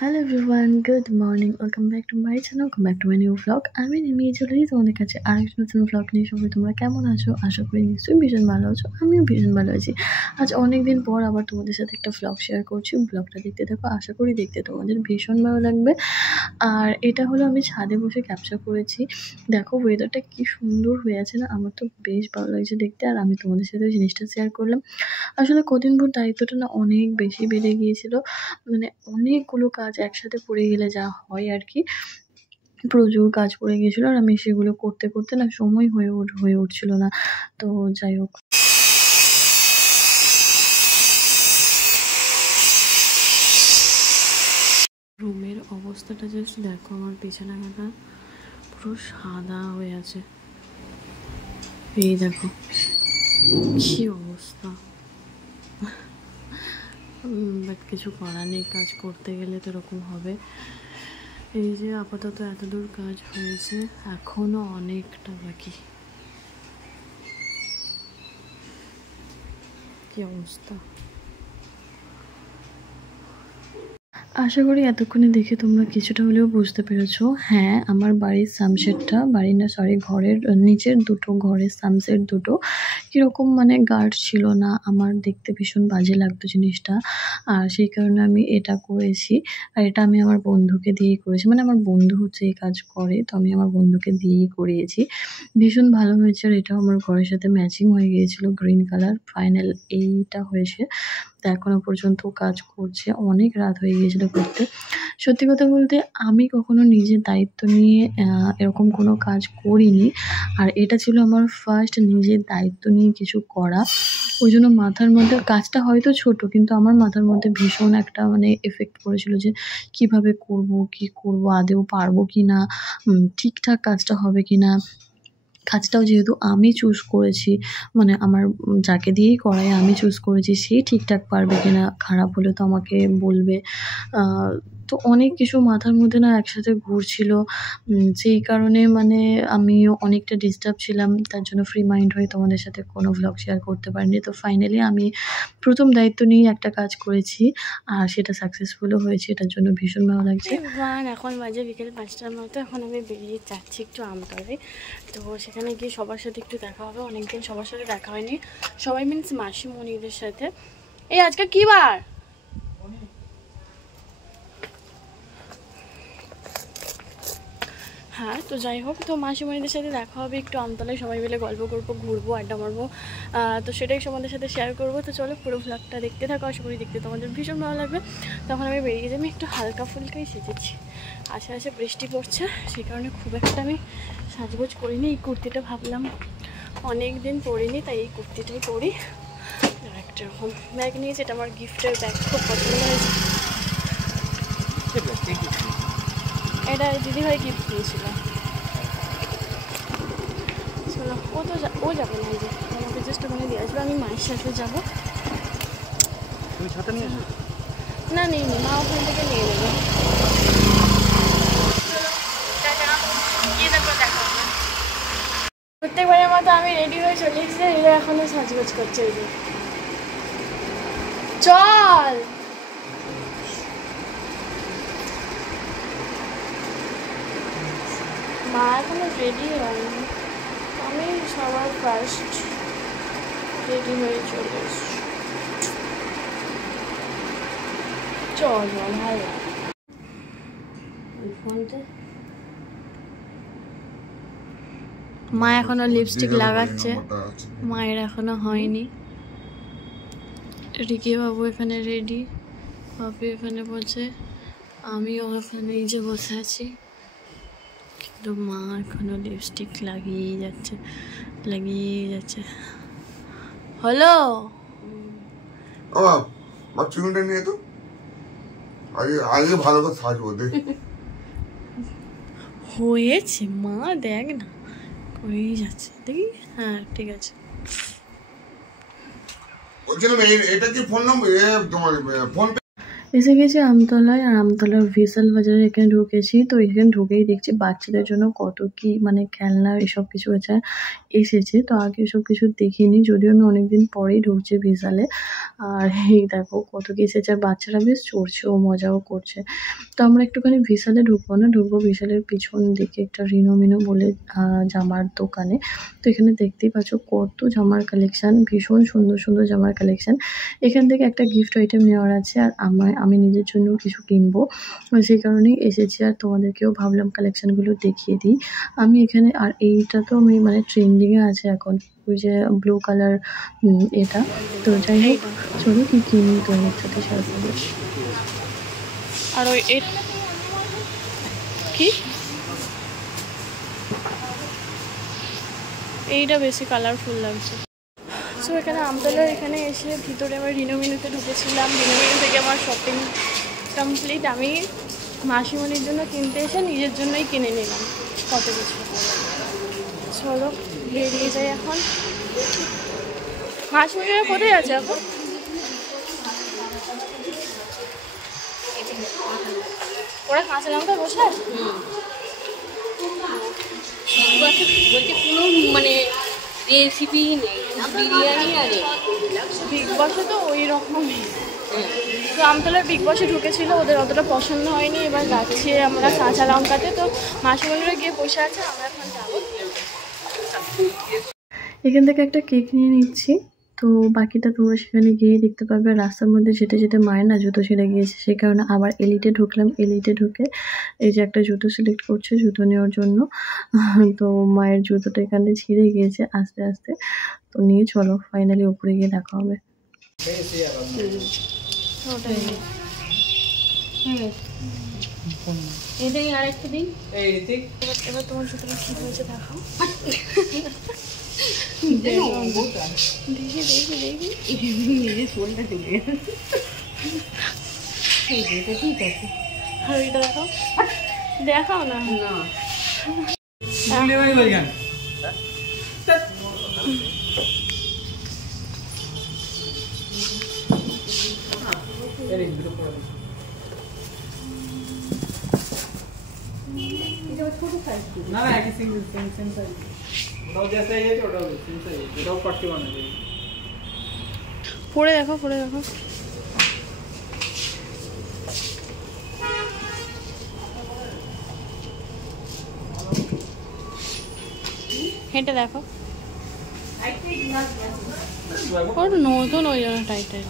Hello everyone, good morning, welcome back to my channel, welcome back to my new vlog. আমি নিয়ে চলে যাই তোমাদের কাছে আরেকটা নতুন ভ্লগ নিয়ে। সবাই তোমরা কেমন আছো? আশা করি নিশ্চয়ই ভীষণ ভালো আছো। আমিও ভীষণ ভালো আছি। আজ অনেক দিন পর আবার তোমাদের সাথে একটা ভ্লগ শেয়ার করছি। ভ্লগটা দেখতে থাকো, আশা করি দেখতে তোমাদের ভীষণ ভালো লাগবে। আর এটা হলো আমি ছাদে বসে ক্যাপচার করেছি। দেখো ওয়েদারটা কি সুন্দর হয়ে আছে না, আমার তো বেশ ভালো লাগছে দেখতে। আর আমি তোমাদের সাথে জিনিসটা শেয়ার করলাম। আসলে কদিন পর দায়িত্বটা না অনেক বেশি বেড়ে গিয়েছিল, মানে অনেকগুলো কাজ একসাথে পড়ে গেলে যা হয় আর কি, প্রচুর কাজ পড়ে গিয়েছিল। আর আমি সেগুলো করতে করতে না সময় হয়ে উঠছিল না। তো যাই হোক, রুমের অবস্থাটা জাস্ট দেখো, আমার বিছানাটা পুরো সাদা হয়ে আছে। এই দেখো কি অবস্থা। বাট কিছু করার নেই, কাজ করতে গেলে তো এরকম হবে। এই যে আপাতত এতদূর কাজ হয়েছে, এখনো অনেকটা বাকি। কি অবস্থা। আশা করি এতক্ষণে দেখে তোমরা কিছুটা হলেও বুঝতে পেরেছো। হ্যাঁ, আমার বাড়ির সানসেটটা, বাড়ির না সরি ঘরের নিচের দুটো ঘরের সানসেট দুটো কীরকম মানে গার্ড ছিল না, আমার দেখতে ভীষণ বাজে লাগতো জিনিসটা। আর সেই কারণে আমি এটা করেছি। আর এটা আমি আমার বন্ধুকে দিয়েই করেছি, মানে আমার বন্ধু হচ্ছে এই কাজ করে, তো আমি আমার বন্ধুকে দিয়েই করিয়েছি। ভীষণ ভালো হয়েছে। আর এটাও আমার ঘরের সাথে ম্যাচিং হয়ে গিয়েছিল, গ্রিন কালার। ফাইনাল এইটা হয়েছে। তো এখনো পর্যন্ত কাজ করছে, অনেক রাত হয়ে গিয়েছিল করতে। সত্যি কথা বলতে আমি কখনো নিজের দায়িত্ব নিয়ে এরকম কোনো কাজ করিনি। আর এটা ছিল আমার ফার্স্ট নিজের দায়িত্ব নিয়ে কিছু করা। ওই জন্য মাথার মধ্যে কাজটা হয়তো ছোট, কিন্তু আমার মাথার মধ্যে ভীষণ একটা মানে এফেক্ট পড়েছিল যে কিভাবে করব, কি করব, আদৌ পারবো কি না, ঠিকঠাক কাজটা হবে কি না। কাজটাও যেহেতু আমি চুজ করেছি, মানে আমার যাকে দিয়েই করাই আমি চুজ করেছি, সে ঠিকঠাক পারবে কিনা, খারাপ হলে তো আমাকে বলবে। তো অনেক কিছু মাথার মধ্যে না একসাথে ঘুরছিল, যেই কারণে মানে আমিও অনেকটা ডিস্টার্ব ছিলাম। তার জন্য ফ্রি মাইন্ড হয়ে তোমাদের সাথে কোনো ভ্লগ শেয়ার করতে পারিনি। তো ফাইনালি আমি প্রথম দায়িত্ব নিয়েই একটা কাজ করেছি, আর সেটা সাকসেসফুলও হয়েছে। এটার জন্য ভীষণ ভালো লাগছে। এখন বাজে বিকেল 5টার মতো। এখন আমি বেরিয়ে যাচ্ছি একটু আমতলায়। তো সেখানে গিয়ে সবার সাথে একটু দেখা হবে, অনেকদিন সবার সাথে দেখা হয়নি। সবাই মিনস মাসিমণিদের সাথে। এই আজকে কি বার? হ্যাঁ, তো যাই হোক, তো মাসিমণিদের সাথে দেখা হবে, একটু আমতলায় সবাই মিলে গল্প করবো, ঘুরবো, আড্ডা মারবো। তো সেটাই তোমাদের সাথে শেয়ার করবো। তো চলো পুরো ভ্লগটা দেখতে থাকো, আশা করি দেখতে তোমাদের ভীষণ ভালো লাগবে। তখন আমি বেরিয়ে যাই। আমি একটু হালকা ফুলকাই সেজেছি, আশেপাশে বৃষ্টি পড়ছে, সেই কারণে খুব একটা আমি সাজগোজ করিনি। এই কুর্তিটা ভাবলাম অনেক দিন পরিনি, তাই এই কুর্তিটাই পরি। একটা এরকম ব্যাগ নিয়েছি, এটা আমার গিফটের ব্যাগ, খুব পছন্দ হয়েছে। এটা দিদিভাই গিফট দিয়েছিল। চলো, ও যাবে না, এই যে আমাকে জাস্ট ওখানে দিয়ে আসবে, আমি মায়ের সাথে যাবো। না নেই, মা ওখান থেকে নিয়ে নেবে। প্রত্যেকবারের মতো আমি রেডি হয়ে চলে এসেছি, এরা এখনো সাজগোজ করছে। ওই যে চল, মা এখনো রেডি হয়নি, আমি সবার ফার্স্ট রেডি হয়ে চলে এসছি। চল চল, ভালো ফোনটা। মা এখনো লিপস্টিক লাগাচ্ছে, মায়ের এখনো হয়নি। রিকি বাবু এখানে রেডি, বাবু এখানে বসে, আমিও এখানে এই যে বসে আছি। কিন্তু মা এখনো লিপস্টিক লাগিয়েই যাচ্ছে। হলো চিকেনটা নিয়ে তো আগে ভালো করে সাজবো দেখ। হয়েছে মা, দেখ না করেই যাচ্ছে, দেখি। হ্যাঁ ঠিক আছে। বলছিলাম এটা কি ফোন নম্বর, তোমার ফোন? এসে গেছি আমতলায়, আর আমতলার ভিশাল বাজারে এখানে ঢুকেছি। তো এখানে ঢুকেই দেখছি বাচ্চাদের জন্য কত কি মানে খেলনা এসব কিছু এসেছে। তো আগে এসব কিছু দেখিনি, যদিও আমি অনেকদিন পরেই ঢুকছি ভিশালে। আর এই দেখো কত কি এসেছে, আর বাচ্চারা বেশ চড়ছেও, মজাও করছে। তো আমরা একটুখানি ভিশালে ঢুকবো না, ঢুকবো ভিশালের পিছন দিকে একটা রিনো মিনো বলে জামার দোকানে। তো এখানে দেখতেই পাচ্ছ কত জামার কালেকশন, ভীষণ সুন্দর সুন্দর জামার কালেকশন। এখান থেকে একটা গিফট আইটেম নেওয়ার আছে, আর আমি নিজের জন্য কিছু কিনবো, সেই কারণেই এসেছি। আর তোমাদেরকেও ভাবলাম কালেকশনগুলো দেখিয়ে দিই। আমি এখানে, আর এইটা তো আমি মানে ট্রেন্ডিংয়ে আছে এখন, ওই যে ব্লু কালার এটা। তো যাই হোক, চলো কি কিনি তোমার সাথে শেয়ার করবো। আর ওই কি এইটা বেশি কালারফুল লাগছে। সো এখানে আমতলার এখানে এসে ভিতরে আমার রিনোমিনুতে ঢুকেছিলাম। রিনোমিনু থেকে আমার শপিং কমপ্লিট। আমি মাসিমণির জন্য কিনতে এসে নিজের জন্যই কিনে নিলাম কত কিছু। চলো বেরিয়ে যাই এখন। মাসিমণিরা কোথায় আছে এখন? ওরা কাঁচা লঙ্কা বসে আছে। বলছে কোনো মানে রেসিপি নেই, বিরিয়ানি আর বিগ বসে তো ওই রকমই। তো আমতলার বিগ বসে ঢুকেছিল, ওদের অতটা পছন্দ হয়নি। এবার যাচ্ছি আমরা কাঁচা লঙ্কাতে। তো মাসিমণিরা গিয়ে বসে আছে, আমরা এখন যাবো। এখান থেকে একটা কেক নিয়ে নিচ্ছি। তো বাকিটা তোমরা সেখানে গিয়ে দেখতে পাবে। রাস্তার মধ্যে যেতে যেতে মায়ের না জুতো ছিঁড়ে গিয়েছে, সেই কারণে আবার এলিটে ঢুকলাম। এলিটে ঢুকে এই যে একটা জুতো সিলেক্ট করছে জুতো নেওয়ার জন্য। তো মায়ের জুতোটা এখানে ছিঁড়ে গিয়েছে আস্তে আস্তে। তো নিয়ে চলো ফাইনালি উপরে গিয়ে দেখা হবে। এটাই আরেকটা দিন। এবার তোমার জুতোটা কি হয়েছে দেখাও। দেখি দেখি দেখি। ঠিক আছে, আর ওইটা দেখাও, দেখাও না। না না একই সিঙ্গেল সেম সাইজ, ওটাও যে সাইজ আছে ওটাও সেম সাইজ, এটাও 41 আছে। পরে দেখো পরে দেখো। হেঁটে দেখো, ওর নতুন ওই জন্য টাইট টাইট।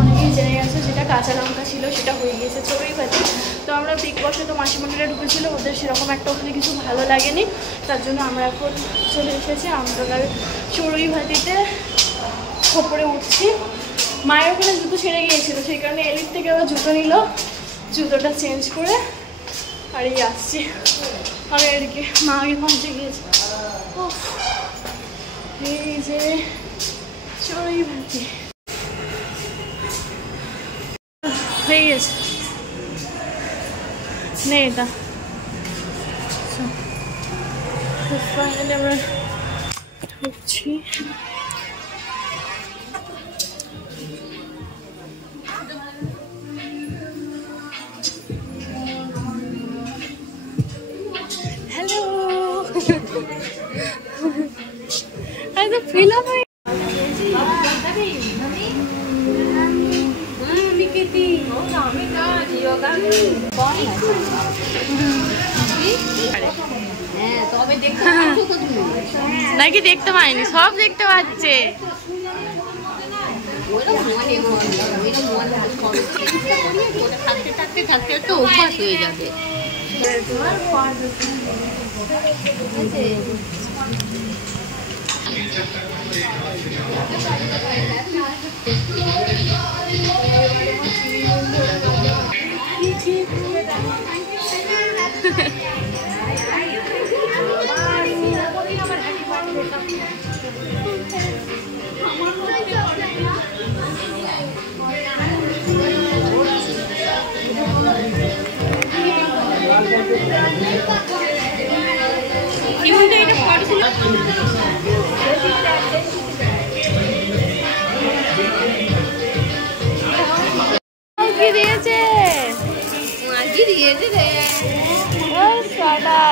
অনেকেই জেনে গেছে যেটা কাঁচা লঙ্কা ছিল সেটা হয়ে গিয়েছে চড়ুই ভাতি। তো আমরা বিগ বসে তো মাসিমণিরা ঢুকেছিল, ওদের সেরকম একটা ওখানে কিছু ভালো লাগেনি, তার জন্য আমরা এখন চলে এসেছি আমতলার চড়ুই ভাতিতে। ওপরে উঠছি। মায়ের ওখানে জুতো ছেড়ে গিয়েছিল, সেই কারণে এলিট থেকে আবার জুতো নিল, জুতোটা চেঞ্জ করে আর এই আসছি আমি এদিকে। মা আগে পৌঁছে গিয়েছে। এই যে চড়ুই ভাতি হয়ে গেছে, নেই এটা। ফাইনালি আমরা ঢুকছি। হ্যালো, আরে ফিল আপ হয়। নাকি দেখতে পাইনি, সব দেখতে পাচ্ছে। থাকতে থাকতে তো অভ্যাস হয়ে যাবে।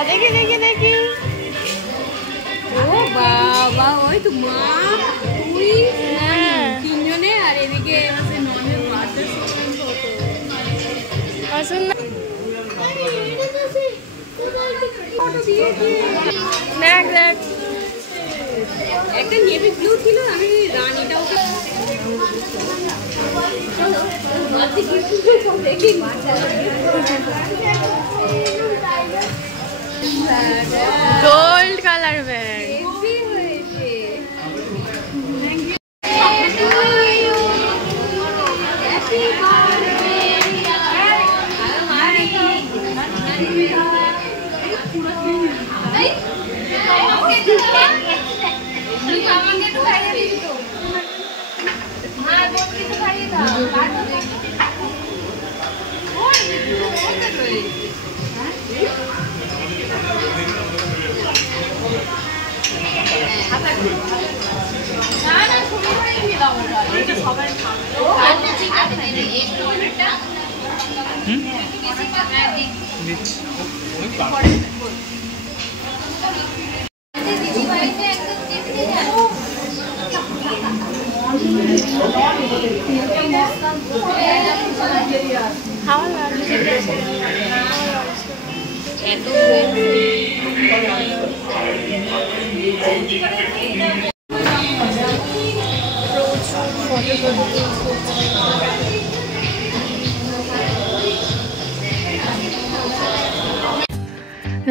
দেখি দেখি দেখি ও বাবা, ওই তো মা তুই তিনজনে, আর এদিকে ননের বার্থডে আসুন না। দেখ দেখ একটা নেভি ব্লু ছিল, আমি রানীটাও দেখি গোল্ড কালার ব্যাগ।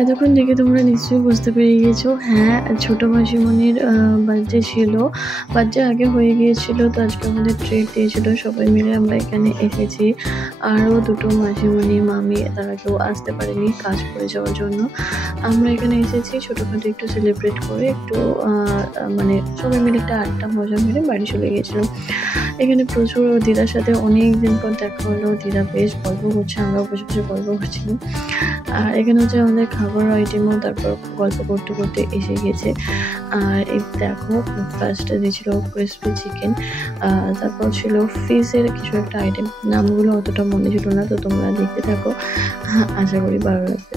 এতক্ষণ দেখে তোমরা নিশ্চয়ই বুঝতে পেরে গিয়েছো, হ্যাঁ ছোটো মাসিমণির বার্থডে ছিল, বার্থডে আগে হয়ে গিয়েছিল, তো আজকে আমাদের ট্রিট দিয়েছিল, সবাই মিলে আমরা এখানে এসেছি। আরও দুটো মাসিমণি মামি তারা কেউ আসতে পারেনি কাজ করে যাওয়ার জন্য। আমরা এখানে এসেছি ছোটোখাটো একটু সেলিব্রেট করে, একটু মানে সবাই মিলে একটা আড্ডা মজা মেরে বাড়ি চলে গিয়েছিলাম। এখানে প্রচুর দিদার সাথে অনেক দিন পর দেখা হলো, দিদা বেশ গল্প করছে, আমরাও বসে বসে গল্প করছিলাম। আর এখানে হচ্ছে আমাদের খাবার আইটেমও তারপর গল্প করতে করতে এসে গেছে। আর এই দেখো ফার্স্টে দিয়েছিল ক্রিসপি চিকেন, তারপর ছিল ফিশের কিছু একটা আইটেম, নামগুলো অতটা মনে ছিল না, তো তোমরা দেখতে থাকো, আশা করি ভালো লাগবে।